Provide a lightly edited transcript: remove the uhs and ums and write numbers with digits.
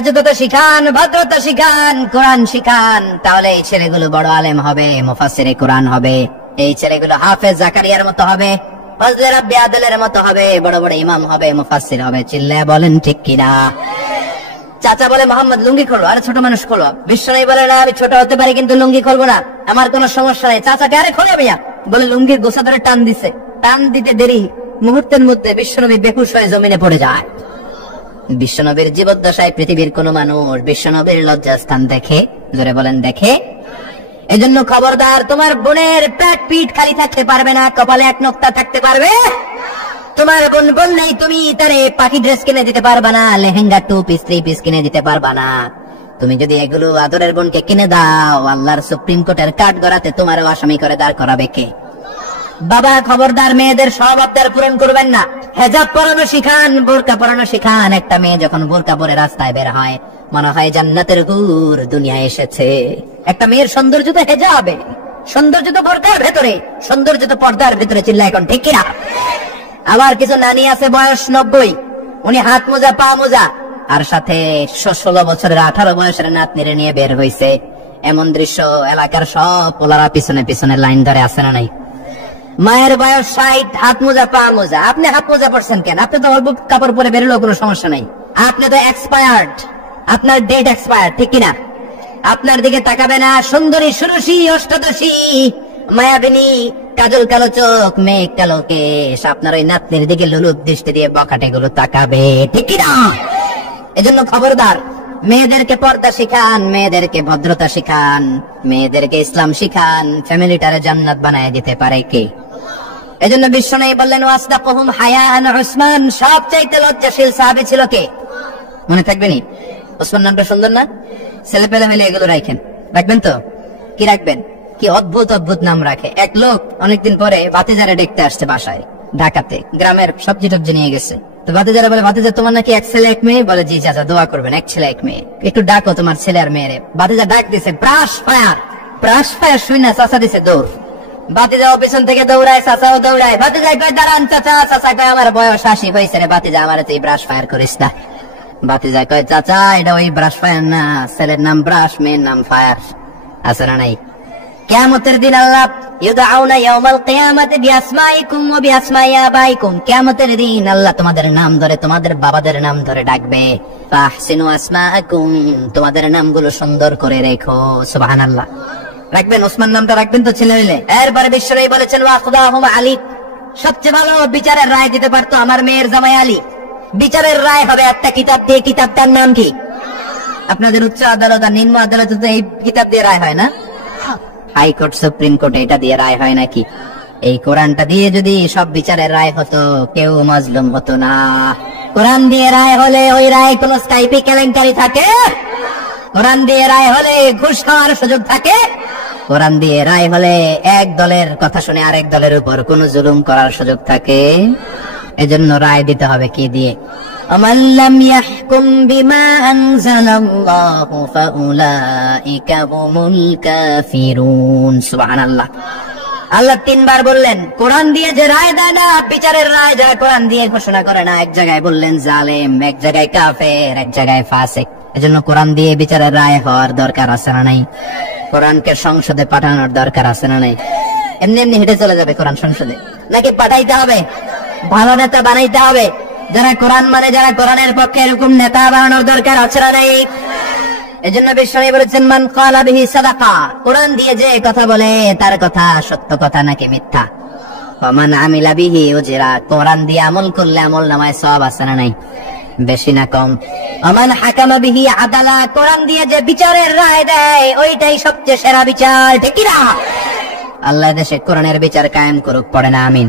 সাজুদতা শিখান, ভদ্রতা শিখান, কোরআন শিখান, তাহলে এই ছেলেগুলো বড় আলেম হবে, মুফাসসিরে কোরআন হবে। এই ছেলেগুলো হাফেজ জাকারিয়ার মতো হবে, ফজলে রাব্বি আদলের মতো হবে, বড় বড় ইমাম হবে, মুফাসসির হবে। চিল্লায় বলেন ঠিক কিনা? চাচা বলে মোহাম্মদ লুঙ্গি খোলো, আরে ছোট মানুষ খোলো। বিশ্বনবী বলে না আমি ছোট হতে পারি কিন্তু লুঙ্গি খুলবো না, আমার কোনো সমস্যা নেই। চাচাকে আরে খোলে ভাইয়া, বলে লুঙ্গির গোছা ধরে টান দিছে, টান দিতে দেরি, মুহূর্তের মধ্যে বিশ্বনবী বেহুশ হয়ে জমিনে পড়ে যায়। বিশ্বনবীর জীবদ্দশায় পৃথিবীর কোন মানুষ বিশ্বনবীর লজ্জাস্থান দেখে? জোরে বলেন দেখে? এজন্য খবরদার, তোমার বোনের পেট পিঠ খালি থাকতে পারবে না, কপালে এক নোক্তা থাকতে পারবে। তোমার বোন বললেই তুমি তারে পাখি ড্রেস কিনে দিতে পারবা না, লেহেঙ্গা 2 পিস 3 পিস কিনে দিতে পারবা না। তুমি যদি এগুলো আদরের বোনকে কিনে দাও, আল্লাহর সুপ্রিম কোর্টের কাঠ গড়াতে তোমারও আসামি করে দাঁড় করাবে কে? বাবা খবরদার, মেয়েদের সব আবদার পূরণ করবেন না। হেজাব পরানো শিখান, বোরকা পরানো শিখান। একটা মেয়ে যখন বোরকা পরে রাস্তায় বের হয়, মনে হয় জান্নাতের হুর দুনিয়ায় এসেছে। একটা মেয়ের সৌন্দর্য তো হেজাবে, সৌন্দর্য তো বোরকার ভেতরে, সৌন্দর্য তো পর্দার ভেতরে। চিল্লা এখন ঠিক কিনা? আবার কিছু নানি আছে বয়স 90, উনি হাত মোজা পা মোজা, আর সাথে 16 বছরের 18 বয়সের নাতনিরে নিয়ে বের হইছে। এমন দৃশ্য এলাকার সব পোলারা পিছনে পিছনে লাইন ধরে আছে না নাই? মায়ের বয়স 60, হাত মোজা পা মোজা। আপনি হাত মোজা পড়ছেন কেন? আপনি তো অল্প কাপড় পরে বেরোলেও কোনো সমস্যা নাই। আপনি তো এক্সপায়ার্ড, আপনার ডেট এক্সপায়ার্ড, ঠিক কিনা? আপনার দিকে তাকাবে না সুন্দরী, সুরুষী, অষ্টাদশী, মায়াবিনী, কাজল কালো চোখ, মেঘ কালো কেশ, আপনার ওই নাতনির দিকে লুলুপ দৃষ্টি দিয়ে বখাটে গুলো তাকাবে, ঠিক কিনা? এজন্য খবরদার, মেয়েদেরকে পর্দা শিখান, মেয়েদেরকে ভদ্রতা শিখান, মেয়েদেরকে ইসলাম শিখান। ফ্যামিলিটারে জান্নাত বানায় দিতে পারে কে? এজন্য বিশ্বনবী বললেন ওয়াসদাকুহুম হায়াআন উসমান, সবচাইতে লজ্জাশীল সাহাবী ছিল কে? মনে থাকবে নি? ওসমান নামটা সুন্দর না? ছেলে পেলে হলে এগুলো রাখেন, রাখবেন তো? কি রাখবেন? কি অদ্ভুত অদ্ভুত নাম রাখে। এক লোক অনেকদিন পরে ভাতিজারে দেখতে আসছে বাসায়, ঢাকাতে, গ্রামের সবজি টবজি নিয়ে গেছে। তো ভাতিজারা বলে, ভাতিজা তোমার নাকি এক ছেলে এক মেয়ে? বলে জি চাচা, দোয়া করবেন, এক ছেলে এক মেয়ে, একটু ডাকো তোমার ছেলে আর মেয়েরে। ভাতিজা ডাক দিছে, ব্রাশ ফায়ার। ব্রাশ ফায়ার শুই না চাচা দিছে দৌড়। ভাতিজাও পিছন থেকে দৌড়ায়, চাচাও দৌড়ায়। ভাতিজা কয় দাঁড়ান চাচা, চাচা কয় আমার বয়স 80 হয়েছে রে ভাতিজা, আমার তুই ব্রাশ ফায়ার করিস না। ভাতিজা কয় চাচা এটা ওই ব্রাশ ফায়ার না, ছেলের নাম ব্রাশ, মেয়ের নাম ফায়ার। আছে না নাই? কিয়ামতের দিন আল্লাহ ইউদআউনা ইয়াউমাল কিয়ামাতি বিআসমাইকুম ওয়া বিআসমাই আবাইকুম, কিয়ামতের দিন আল্লাহ তোমাদের নাম ধরে, তোমাদের বাবাদের নাম ধরে ডাকবে। ফাহসিনু আসমাআকুম, তোমাদের নামগুলো সুন্দর করে রেখো। সুবহানাল্লাহ। রাখবেন, ওসমান নামটা রাখবেন তো ছেলে হইলে। এরপরে বিশ্বনবী বলেছেন ওয়াখদাহুম আলী, সবচেয়ে ভালো বিচারের রায় দিতে পারতো আমার মেয়ের জামাই আলী। বিচারের রায় হবে একটা কিতাব দিয়ে, কিতাবটার নাম কি? আপনাদের উচ্চ আদালত আর নিম্ন আদালতে তো এই কিতাব দিয়ে রায় হয় না? হাইকোর্ট, সুপ্রিম কোর্ট, এটা দিয়ে রায় হয় নাকি? এই কোরআনটা দিয়ে যদি সব বিচারের রায় হতো, কেউ মাজলুম হতো না। কোরআন দিয়ে রায় হলে ওই রায় কোন স্কাইপি কেলেঙ্কারি থাকে? কোরআন দিয়ে রায় হলে ঘুষ খাওয়ার সুযোগ থাকে? কোরআন দিয়ে রায় হলে এক দলের কথা শুনে আরেক দলের উপর কোন জুলুম করার সুযোগ থাকে? এজন্য রায় দিতে হবে কি দিয়ে? ومن لم يحكم بما أنزل الله فأولئك هم الكافرون। সুবহান আল্লাহ। আল্লাহ 3 বার বললেন কোরআন দিয়ে যে রায় দেয় না, বিচারের রায় যারা কোরআন দিয়ে ঘোষণা করে না, এক জায়গায় বললেন জালেম, এক জায়গায় কাফের, এক জায়গায় ফাসিক। এজন্য কোরআন দিয়ে বিচারের রায় হওয়ার দরকার আছে না নাই? কোরআনকে সংসদে পাঠানোর দরকার আছে না নাই? এমনি এমনি হেঁটে চলে যাবে কোরআন সংসদে, নাকি পাঠাইতে হবে? ভালো নেতা বানাইতে হবে, যারা কোরআন মানে, যারা কোরআনের পক্ষে, এরকম নেতা বানানোর দরকার আছে না নাই? এজন্য বিশ্বনবী বলেছেন মান ক্বালা বিহি সাদাকা, কোরআন দিয়ে যে কথা বলে তার কথা সত্য কথা নাকি মিথ্যা। ওয়া মান আমিলা বিহি উজরা, কোরআন দিয়ে আমল করলে আমল নামায় সওয়াব আছে না নাই? বেশি না কম? ওয়া মান হাকামা বিহি আদালা, কোরআন দিয়ে যে বিচারের রায় দেয় ওইটাই সবচেয়ে সেরা বিচার, ঠিক কি না? আল্লাহ দেশে কোরআনের বিচার কায়েম করুক, পড়ে না আমিন।